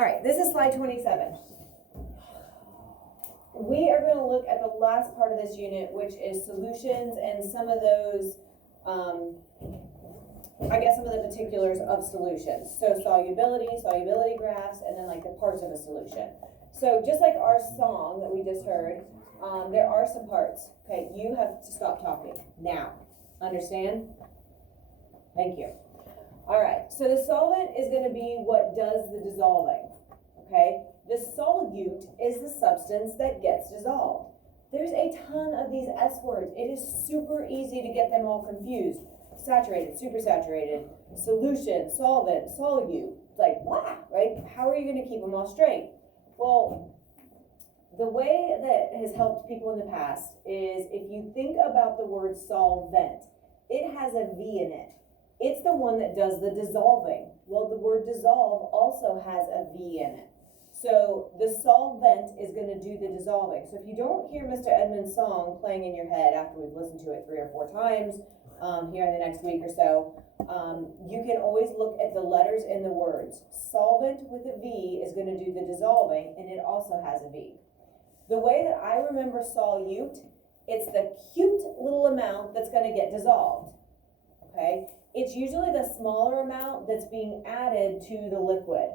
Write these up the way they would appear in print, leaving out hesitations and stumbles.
All right, this is slide 27. We are going to look at the last part of this unit, which is solutions and some of those, I guess some of the particulars of solutions. So solubility graphs, and then like the parts of a solution. So just like our song that we just heard, there are some parts. Okay, you have to stop talking now. Understand? Thank you. All right, so the solvent is going to be what does the dissolving. Okay, the solute is the substance that gets dissolved. There's a ton of these S words. It is super easy to get them all confused. Saturated, supersaturated, solution, solvent, solute. Like, blah, right? How are you going to keep them all straight? Well, the way that has helped people in the past is if you think about the word solvent, it has a V in it. It's the one that does the dissolving. Well, the word dissolve also has a V in it. So the solvent is going to do the dissolving. So if you don't hear Mr. Edmund's song playing in your head after we've listened to it 3 or 4 times here in the next week or so, you can always look at the letters in the words. Solvent with a V is going to do the dissolving, and it also has a V. The way that I remember solute, it's the cute little amount that's going to get dissolved. Okay? It's usually the smaller amount that's being added to the liquid.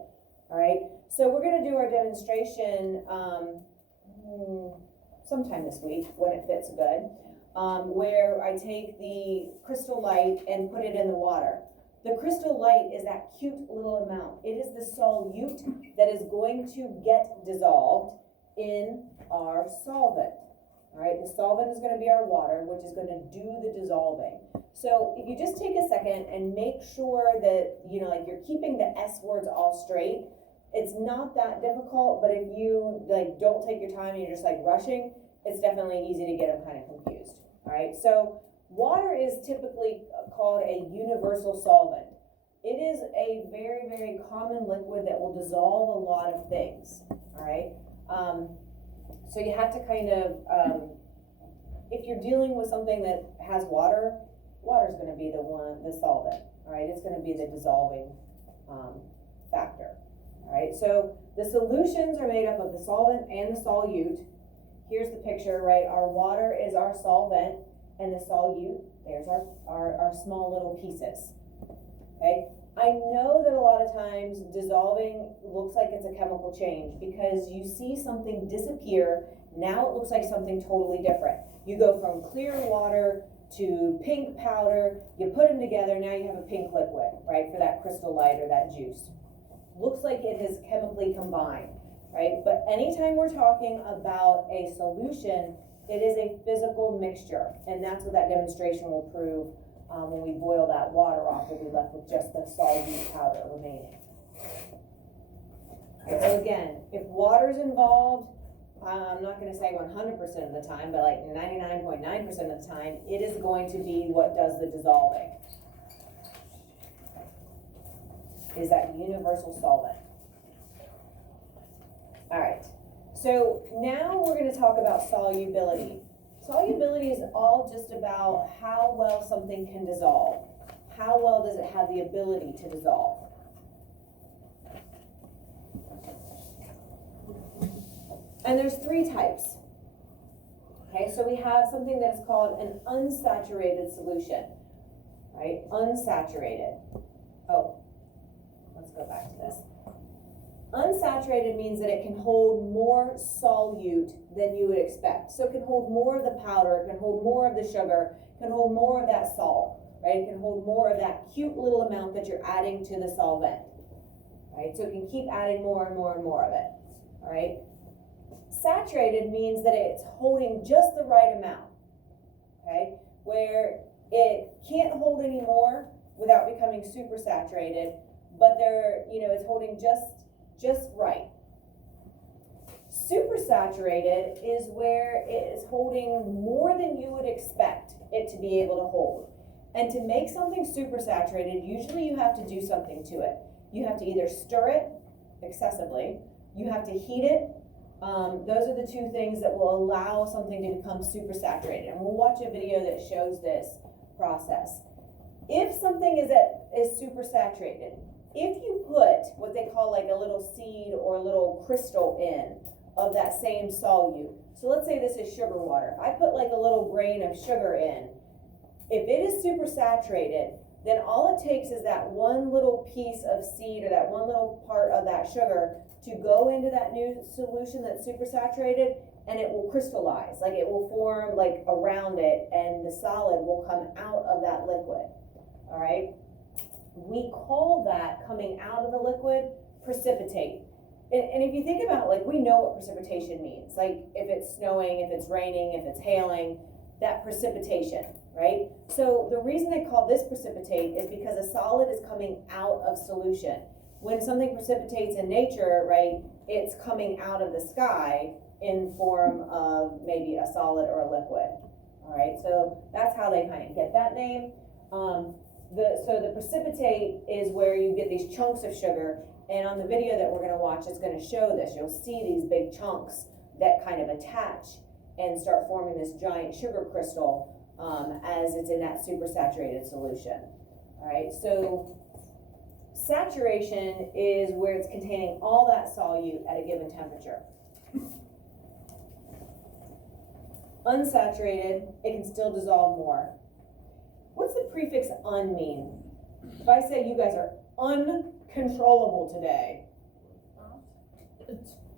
All right? So we're going to do our demonstration sometime this week when it fits good, where I take the Crystal Light and put it in the water. The Crystal Light is that cute little amount. It is the solute that is going to get dissolved in our solvent. All right, the solvent is going to be our water, which is going to do the dissolving. So if you just take a second and make sure that, like you're keeping the S words all straight, it's not that difficult, but if you don't take your time and you're just rushing, it's definitely easy to get them kind of confused. All right, so water is typically called a universal solvent. It is a very, very common liquid that will dissolve a lot of things. All right, so you have to kind of, if you're dealing with something that has water, water's going to be the solvent. All right, it's going to be the dissolving factor. All right, so the solutions are made up of the solvent and the solute. Here's the picture, right? Our water is our solvent, and the solute, there's our small little pieces. Okay, I know that a lot of times dissolving looks like it's a chemical change because you see something disappear. Now it looks like something totally different. You go from clear water to pink powder, you put them together, now you have a pink liquid, right, for that Crystal Light or that juice. Looks like it is chemically combined, right? But anytime we're talking about a solution, it is a physical mixture, and that's what that demonstration will prove when we boil that water off. We'll be left with just the solute powder remaining. So again, if water's involved, I'm not going to say 100% of the time, but 99.9% of the time, it is going to be what does the dissolving. Is that universal solvent. All right, so now we're going to talk about solubility. Solubility is all just about how well something can dissolve. How well does it have the ability to dissolve? And there's 3 types. Okay, so we have something that is called an unsaturated solution, right? Unsaturated. Oh, let's go back to this. Unsaturated means that it can hold more solute than you would expect. So it can hold more of the powder, it can hold more of the sugar, it can hold more of that salt, right? It can hold more of that cute little amount that you're adding to the solvent, right? So it can keep adding more and more and more of it, all right? Saturated means that it's holding just the right amount, okay? Where it can't hold any more without becoming super saturated, but it's holding just right. Supersaturated is where it is holding more than you would expect it to be able to hold. And to make something supersaturated, usually you have to do something to it. You have to either stir it excessively, you have to heat it. Those are the 2 things that will allow something to become supersaturated. And we'll watch a video that shows this process. If something is supersaturated, if you put what they call a little seed little crystal in of that same solute. So let's say this is sugar water. If I put like a little grain of sugar in, if it is super saturated, then all it takes is that one little piece of seed or that one little part of that sugar to go into that new solution that's super saturated, and it will crystallize, like it will form like around it, and the solid will come out of that liquid. All right, we call that coming out of the liquid precipitate. And if you think about, like, we know what precipitation means, like if it's snowing, if it's raining, if it's hailing, that precipitation, right? So the reason they call this precipitate is because a solid is coming out of solution. When something precipitates in nature, right, it's coming out of the sky in form of maybe a solid or a liquid. All right, so that's how they kind of get that name. So the precipitate is where you get these chunks of sugar, and on the video that we're going to watch, it's going to show this. You'll see these big chunks that kind of attach and start forming this giant sugar crystal as it's in that supersaturated solution. All right, so saturation is where it's containing all that solute at a given temperature. Unsaturated, it can still dissolve more. What's the prefix un mean? If I say you guys are uncontrollable today,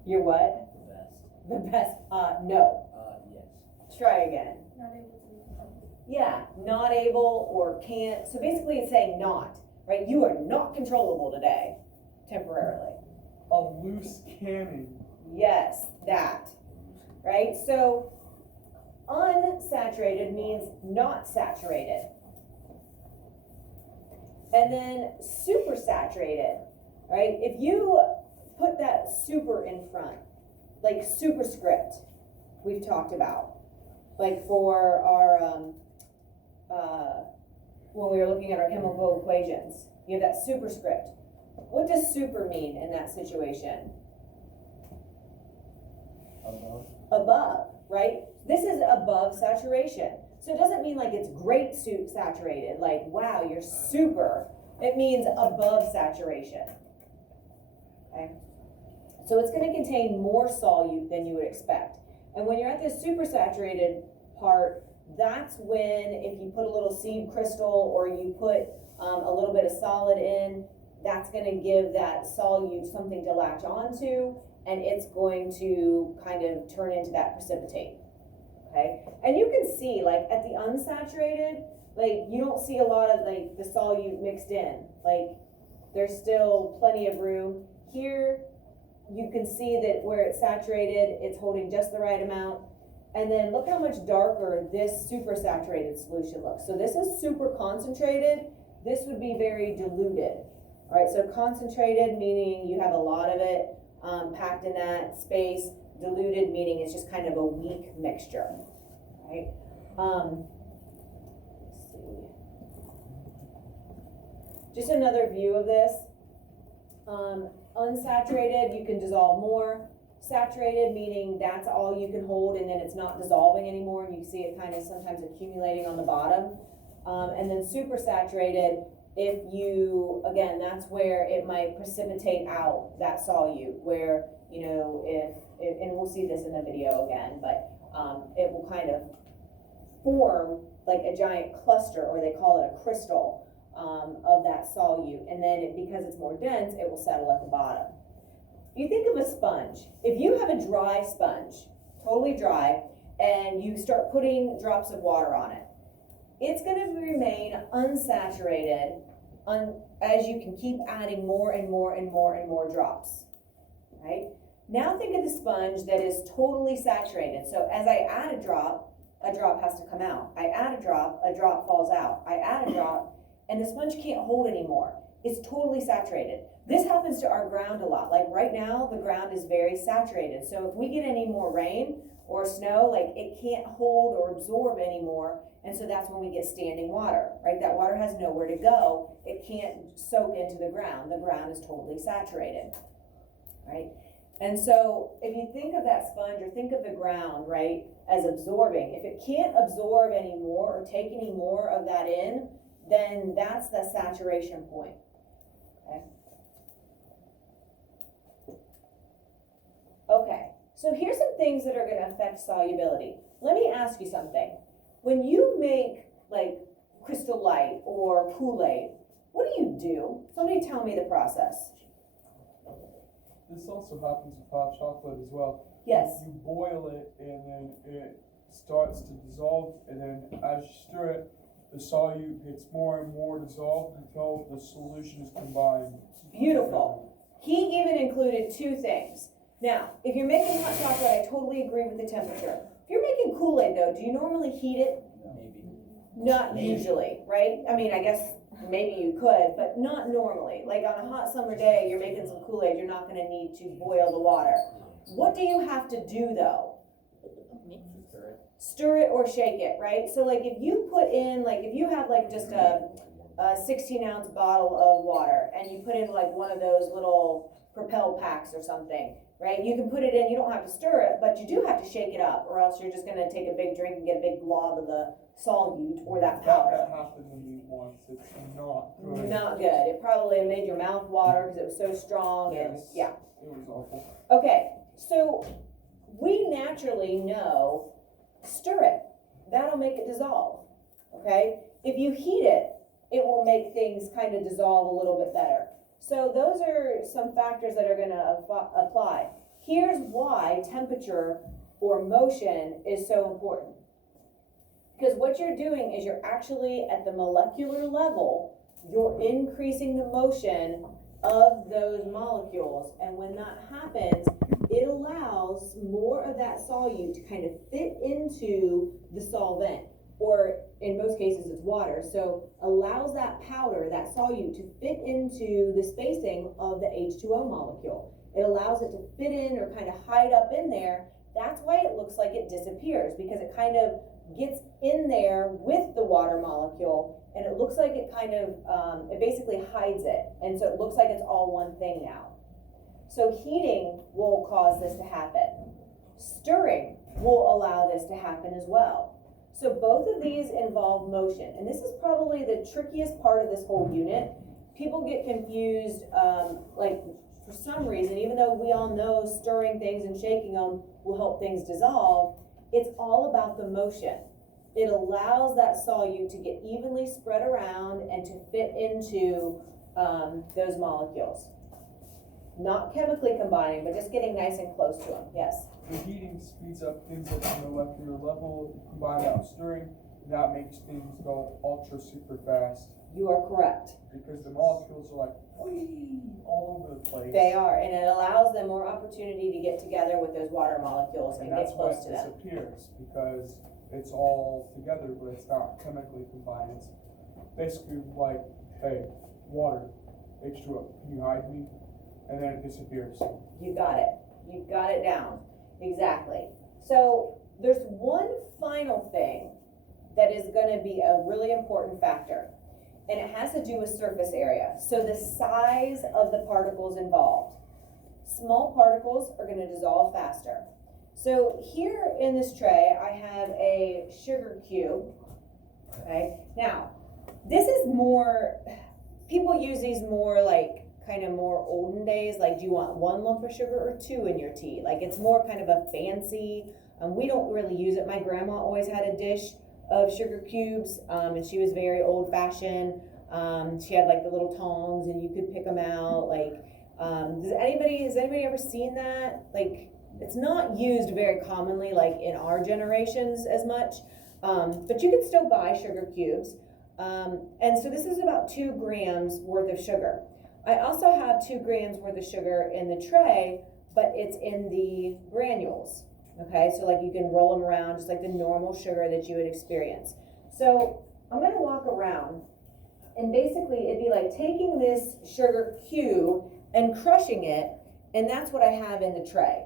you're what? The best. The best? No. Yes. Try again. Not able to be controlled. Yeah, not able or can't. So basically it's saying not, right? You are not controllable today, temporarily. A loose cannon. Yes, that, right? So unsaturated means not saturated. And then supersaturated, right? If you put that super in front, like superscript, we've talked about, like for our, when we were looking at our chemical equations, you have that superscript. What does super mean in that situation? Above, right? This is above saturation. So it doesn't mean like it's great saturated, like, wow, you're super. It means above saturation, okay? So it's gonna contain more solute than you would expect. And when you're at this supersaturated part, that's when, if you put a little seed crystal or you put a little bit of solid in, that's gonna give that solute something to latch onto, and it's going to kind of turn into that precipitate. Okay, and you can see, like, at the unsaturated, like, you don't see a lot of, like, the solute mixed in. Like, there's still plenty of room. Here, you can see that where it's saturated, it's holding just the right amount. And then look how much darker this supersaturated solution looks. So this is super concentrated. This would be very diluted. All right, so concentrated, meaning you have a lot of it packed in that space. Diluted, meaning it's just kind of a weak mixture, right? Let's see. Just another view of this. Unsaturated, you can dissolve more. Saturated, meaning that's all you can hold, and then it's not dissolving anymore, and you see it kind of sometimes accumulating on the bottom. And then supersaturated, if you, again, that's where it might precipitate out that solute, where, you know, if and we'll see this in the video again, but it will kind of form like a giant cluster, or they call it a crystal of that solute, and then because it's more dense, it will settle at the bottom. If you think of a sponge, if you have a dry sponge, totally dry, and you start putting drops of water on it, it's going to remain unsaturated as you can keep adding more and more and more and more drops, right? Now think of the sponge that is totally saturated. So as I add a drop has to come out. I add a drop falls out. I add a drop, and the sponge can't hold anymore. It's totally saturated. This happens to our ground a lot. Like right now, the ground is very saturated. So if we get any more rain or snow, like it can't hold or absorb anymore. And so that's when we get standing water, right? That water has nowhere to go. It can't soak into the ground. The ground is totally saturated, right? And so if you think of that sponge or think of the ground, right, as absorbing, if it can't absorb any more or take any more of that in, then that's the saturation point, okay? So here's some things that are gonna affect solubility. Let me ask you something. When you make like Crystal Light or Kool-Aid, what do? Somebody tell me the process. This also happens with hot chocolate as well. Yes. You boil it and then it starts to dissolve, and then as you stir it, the solute gets more and more dissolved until the solution is combined. Beautiful. He even included two things. Now, if you're making hot chocolate, I totally agree with the temperature. If you're making Kool-Aid though, do you normally heat it? Not usually, right? I mean, I guess maybe you could, but not normally. Like on a hot summer day, you're making some Kool-Aid, you're not gonna need to boil the water. What do you have to do though? Stir it or shake it, right? So like if you put in, like if you have like just a 16-ounce bottle of water and you put in like one of those little Propel packs or something, right? You can put it in, you don't have to stir it, but you do have to shake it up, or else you're just gonna take a big drink and get a big glob of the solute or that powder. That happened to me once. It's not good. Not good. It probably made your mouth water because it was so strong and Yes. yeah. It was awful. Okay, so we naturally know, stir it. That'll make it dissolve, okay? If you heat it, it will make things kind of dissolve a little bit better. So those are some factors that are gonna apply. Here's why temperature or motion is so important. Because what you're doing is you're actually at the molecular level, you're increasing the motion of those molecules. And when that happens, it allows more of that solute to kind of fit into the solvent, or in most cases it's water. So allows that powder, that solute, to fit into the spacing of the H2O molecule. It allows it to fit in or kind of hide up in there. That's why it looks like it disappears, because it kind of gets in there with the water molecule, and it looks like it kind of, it basically hides it. And so it looks like it's all one thing now. So heating will cause this to happen. Stirring will allow this to happen as well. So both of these involve motion, and this is probably the trickiest part of this whole unit. People get confused, like for some reason, even though we all know stirring things and shaking them will help things dissolve, it's all about the motion. It allows that solute to get evenly spread around and to fit into those molecules. Not chemically combining, but just getting nice and close to them, yes. The heating speeds up things at the molecular level. You combine that with stirring, that makes things go ultra super fast. You are correct. Because the molecules are like, whee, all over the place. They are, and it allows them more opportunity to get together with those water molecules and get close to them. That's why it disappears, because it's all together, but it's not chemically combined. It's basically like, hey, water, H2O, can you hide me? And then it disappears. You got it. You got it down. Exactly. So there's one final thing that is going to be a really important factor, and it has to do with surface area. So the size of the particles involved. Small particles are going to dissolve faster. So here in this tray, I have a sugar cube. Okay. Now, this is more, people use these more like kind of more olden days, like do you want 1 lump of sugar or 2 in your tea? Like it's more kind of a fancy, we don't really use it. My grandma always had a dish of sugar cubes, and she was very old fashioned. She had like the little tongs and you could pick them out. Like, has anybody ever seen that? Like, it's not used very commonly like in our generations as much, but you can still buy sugar cubes. And so this is about 2 grams worth of sugar. I also have 2 grams worth of sugar in the tray, but it's in the granules. Okay, so like you can roll them around just like the normal sugar that you would experience. So I'm gonna walk around, and basically it'd be like taking this sugar cube and crushing it, and that's what I have in the tray.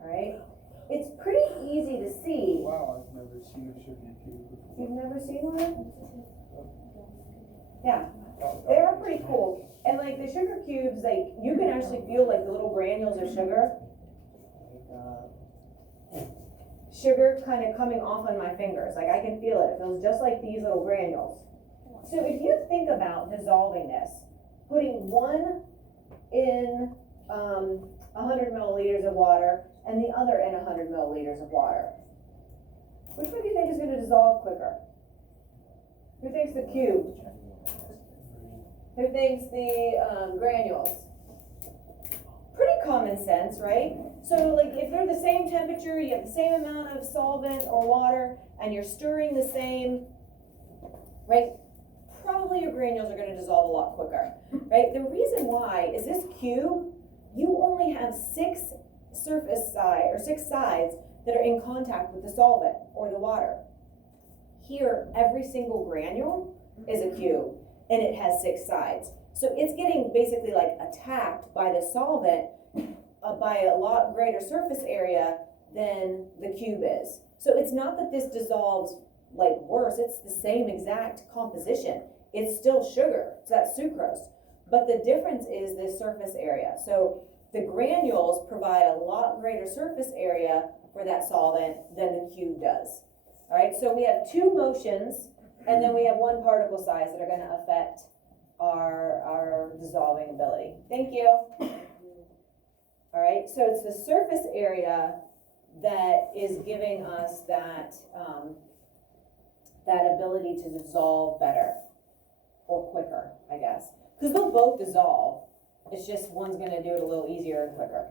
All right, it's pretty easy to see. Wow, I've never seen a sugar cube before. You've never seen one? Yeah, they are pretty cool. And like the sugar cubes, like you can actually feel like the little granules of sugar. Sugar kind of coming off on my fingers. Like I can feel it. It feels just like these little granules. So if you think about dissolving this, putting one in 100 milliliters of water and the milliliters of water. Which one do you think is gonna dissolve quicker? Who thinks the cube? Who thinks the granules? Pretty common sense, right? So like if they're the same temperature, you have the same amount of solvent or water, and you're stirring the same, right? Probably your granules are gonna dissolve a lot quicker, right? The reason why is this cube, you only have six sides that are in contact with the solvent or the water. Here, every single granule is a cube, and it has six sides. So it's getting basically like attacked by the solvent by a lot greater surface area than the cube is. So it's not that this dissolves like worse, it's the same exact composition. It's still sugar, it's that sucrose. But the difference is this surface area. So the granules provide a lot greater surface area for that solvent than the cube does. All right, so we have two motions, and then we have one particle size that are gonna affect our dissolving ability. Thank you. All right, so it's the surface area that is giving us that, that ability to dissolve better or quicker, I guess. Because they'll both dissolve, it's just one's gonna do it a little easier and quicker.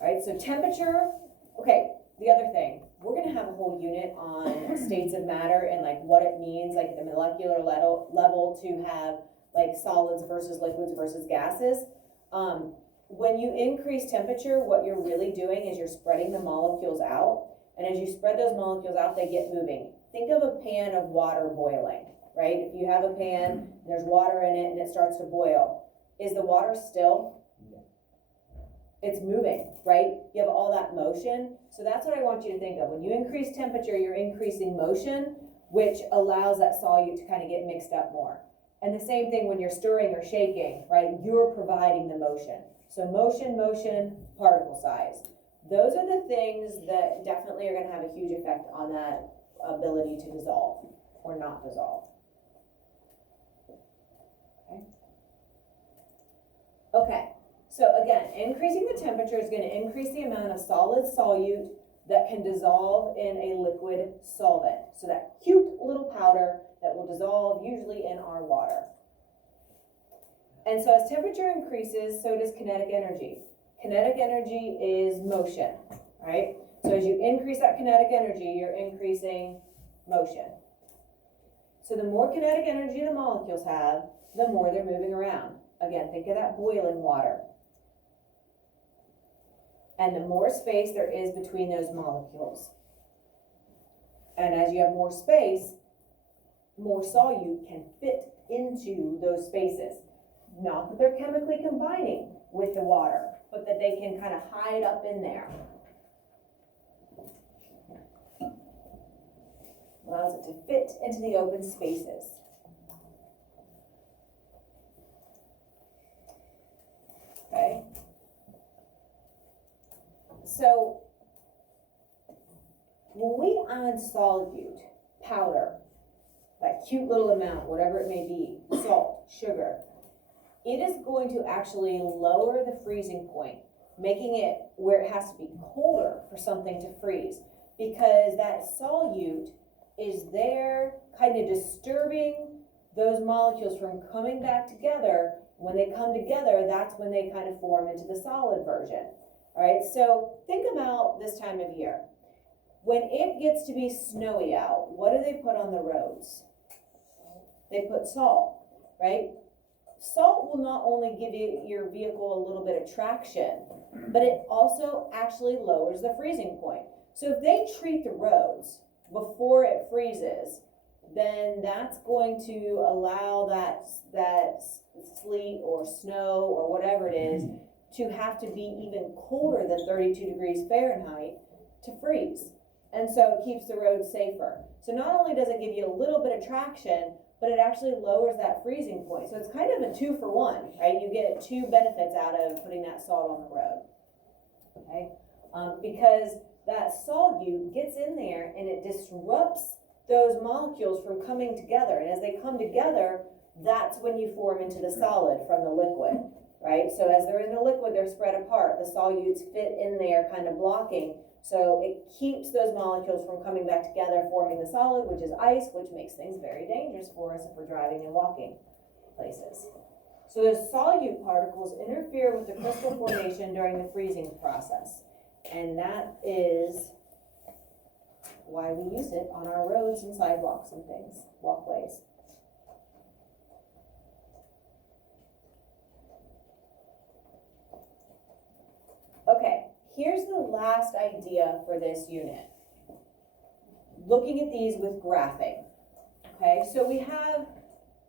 All right, so temperature, okay, the other thing, we're gonna have a whole unit on states of matter and like what it means, like the molecular level to have like solids versus liquids versus gases. When you increase temperature, what you're really doing is you're spreading the molecules out, and as you spread those molecules out, they get moving. Think of a pan of water boiling, right? If you have a pan, there's water in it and it starts to boil. Is the water still? It's moving, right? You have all that motion. So that's what I want you to think of. When you increase temperature, you're increasing motion, which allows that solute to kind of get mixed up more. And the same thing when you're stirring or shaking, right? You're providing the motion. So motion, particle size. Those are the things that definitely are going to have a huge effect on that ability to dissolve or not dissolve. Okay. Okay. So again, increasing the temperature is going to increase the amount of solid solute that can dissolve in a liquid solvent. So that cute little powder that will dissolve usually in our water. And so as temperature increases, so does kinetic energy. Kinetic energy is motion, right? So as you increase that kinetic energy, you're increasing motion. So the more kinetic energy the molecules have, the more they're moving around. Again, think of that boiling water. And the more space there is between those molecules. And as you have more space, more solute can fit into those spaces. Not that they're chemically combining with the water, but that they can kind of hide up in there. Allows it to fit into the open spaces. Okay. So when we add solute, powder, that cute little amount, whatever it may be, salt, sugar, it is going to actually lower the freezing point, making it where it has to be colder for something to freeze, because that solute is there kind of disturbing those molecules from coming back together. When they come together, that's when they kind of form into the solid version. All right, so think about this time of year. When it gets to be snowy out, what do they put on the roads? They put salt, right? Salt will not only give you your vehicle a little bit of traction, but it also actually lowers the freezing point. So if they treat the roads before it freezes, then that's going to allow that sleet or snow or whatever it is to have to be even colder than 32 degrees Fahrenheit to freeze. And so it keeps the road safer. So not only does it give you a little bit of traction, but it actually lowers that freezing point. So it's kind of a 2-for-1, right? You get 2 benefits out of putting that salt on the road, okay? Because that solute gets in there and it disrupts those molecules from coming together. And as they come together, that's when you form into the solid from the liquid. right? So as they're in the liquid, they're spread apart. The solutes fit in there, kind of blocking. So it keeps those molecules from coming back together, forming the solid, which is ice, which makes things very dangerous for us if we're driving and walking places. So those solute particles interfere with the crystal formation during the freezing process. And that is why we use it on our roads and sidewalks and things, walkways. Okay, here's the last idea for this unit. Looking at these with graphing. Okay, so we have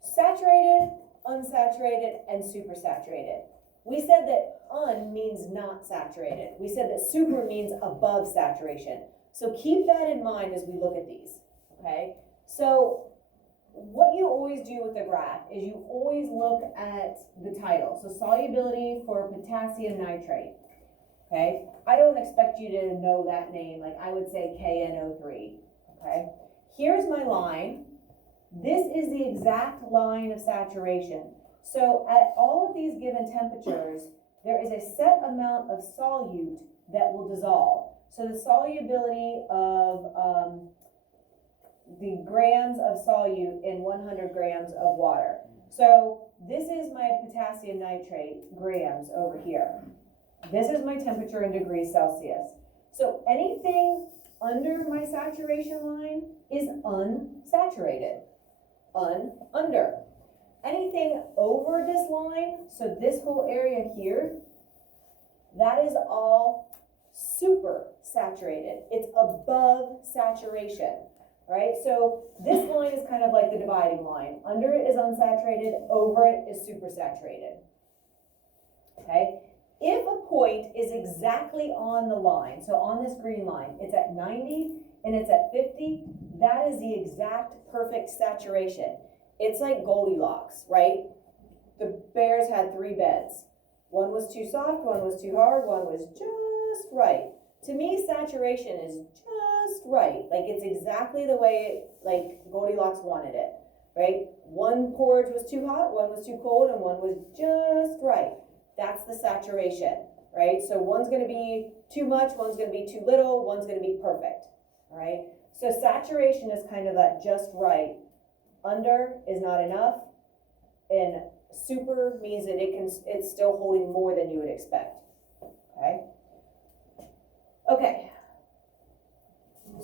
saturated, unsaturated, and supersaturated. We said that un means not saturated. We said that super means above saturation. So keep that in mind as we look at these, okay? So what you always do with a graph is you always look at the title. So solubility for potassium nitrate, okay? I don't expect you to know that name. Like I would say KNO3, okay? Here's my line. This is the exact line of saturation. So at all of these given temperatures, there is a set amount of solute that will dissolve. So the solubility of the grams of solute in 100 grams of water. So this is my potassium nitrate grams over here. This is my temperature in degrees Celsius. So anything under my saturation line is unsaturated. Under. Anything over this line, so this whole area here, that is all super saturated. It's above saturation, right? So this line is kind of like the dividing line. Under it is unsaturated, over it is supersaturated, okay? If a point is exactly on the line, so on this green line, it's at 90 and it's at 50, that is the exact perfect saturation. It's like Goldilocks, right? The bears had 3 beds. One was too soft, one was too hard, one was just right. To me, saturation is just right. Like it's exactly the way like Goldilocks wanted it, right? One porridge was too hot, one was too cold, and one was just right. That's the saturation, right? So one's gonna be too much, one's gonna be too little, one's gonna be perfect, all right? So saturation is kind of that just right. Under is not enough, and super means that it's still holding more than you would expect, okay? Okay,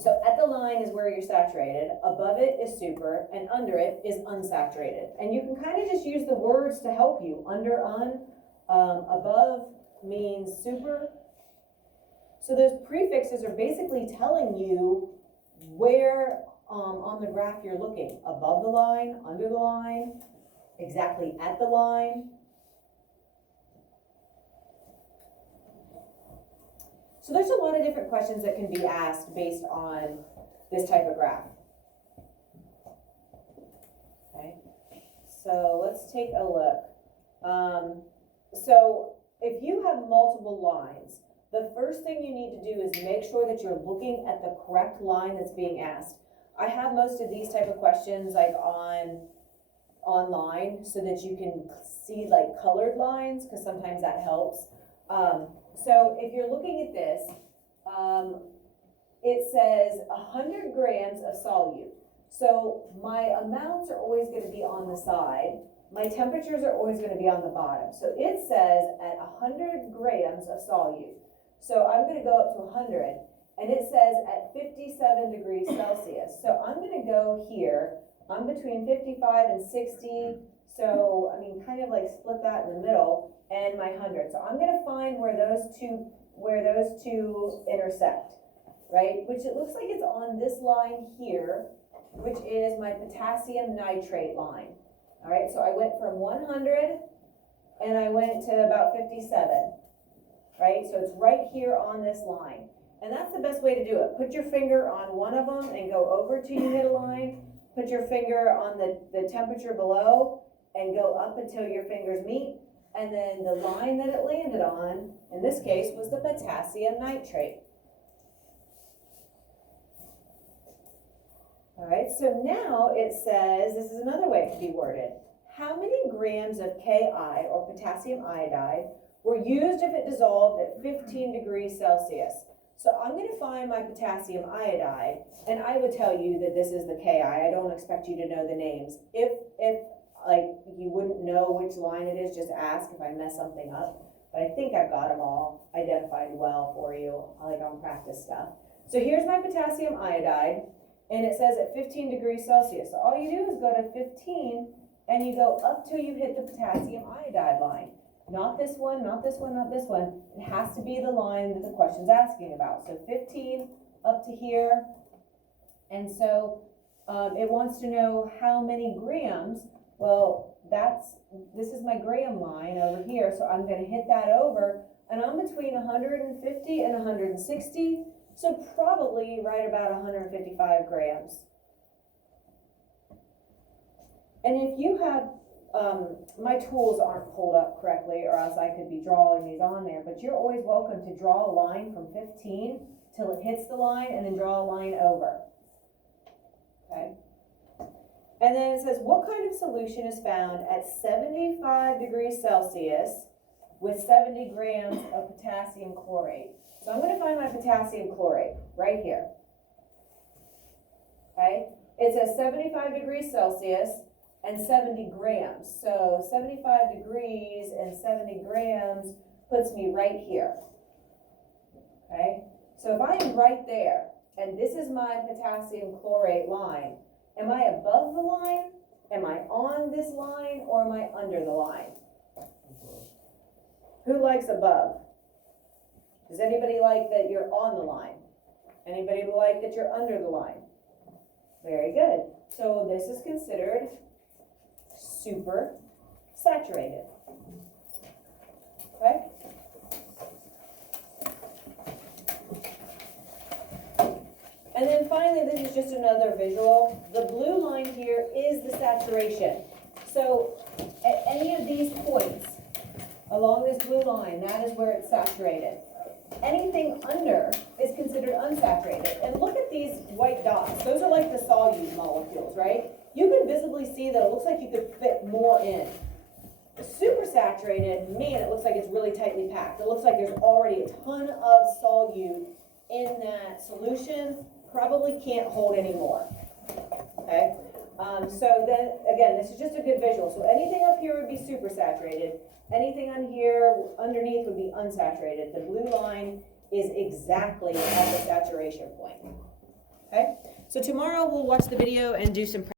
so at the line is where you're saturated, above it is super, and under it is unsaturated. And you can kind of just use the words to help you. Under, above means super. So those prefixes are basically telling you where on the graph you're looking. Above the line, under the line, exactly at the line. So there's a lot of different questions that can be asked based on this type of graph. Okay, so let's take a look. So if you have multiple lines, the first thing you need to do is make sure that you're looking at the correct line that's being asked. I have most of these type of questions like online so that you can see like colored lines, because sometimes that helps. So if you're looking at this, it says 100 grams of solute. So my amounts are always going to be on the side. My temperatures are always going to be on the bottom. So it says at 100 grams of solute. So I'm going to go up to 100, and it says at 57 degrees Celsius. So I'm going to go here. I'm between 55 and 60. So, I mean, kind of like split that in the middle, and my 100. So I'm going to find where those two intersect, right? Which it looks like it's on this line here, which is my potassium nitrate line. All right, so I went from 100 and I went to about 57, right? So it's right here on this line. And that's the best way to do it. Put your finger on one of them and go over till you hit a line. Put your finger on the temperature below and go up until your fingers meet. And then the line that it landed on, in this case, was the potassium nitrate. All right, so now it says, this is another way it could be worded. how many grams of Ki or potassium iodide were used if it dissolved at 15 degrees Celsius? So I'm going to find my potassium iodide, and I would tell you that this is the Ki. I don't expect you to know the names. If like you wouldn't know which line it is, just ask if I mess something up. But I think I've got them all identified well for you, like on practice stuff. So here's my potassium iodide, and it says at 15 degrees Celsius. So all you do is go to 15, and you go up till you hit the potassium iodide line. Not this one, not this one, not this one. It has to be the line that the question's asking about. So 15 up to here. And so it wants to know how many grams. Well, this is my gram line over here. So I'm going to hit that over. And I'm between 150 and 160. So probably right about 155 grams. And if you have my tools aren't pulled up correctly, or else I could be drawing these on there, but you're always welcome to draw a line from 15 till it hits the line and then draw a line over. Okay. And then it says, what kind of solution is found at 75 degrees Celsius with 70 grams of potassium chlorate? So I'm going to find my potassium chlorate right here. Okay. It says 75 degrees Celsius and 70 grams. So 75 degrees and 70 grams puts me right here. Okay? So if I am right there, and this is my potassium chlorate line, am I above the line? Am I on this line, or am I under the line? Who likes above? Does anybody like that you're on the line? Anybody like that you're under the line? Very good. So this is considered super saturated. Okay? And then finally, this is just another visual. The blue line here is the saturation. So at any of these points along this blue line, that is where it's saturated. Anything under is considered unsaturated. And look at these white dots. Those are like the solute molecules, right? You can visibly see that it looks like you could fit more in. Super saturated, man, it looks like it's really tightly packed. It looks like there's already a ton of solute in that solution. Probably can't hold any more. Okay? So then, again, this is just a good visual. So anything up here would be super saturated. Anything on here underneath would be unsaturated. The blue line is exactly at the saturation point. Okay? So tomorrow we'll watch the video and do some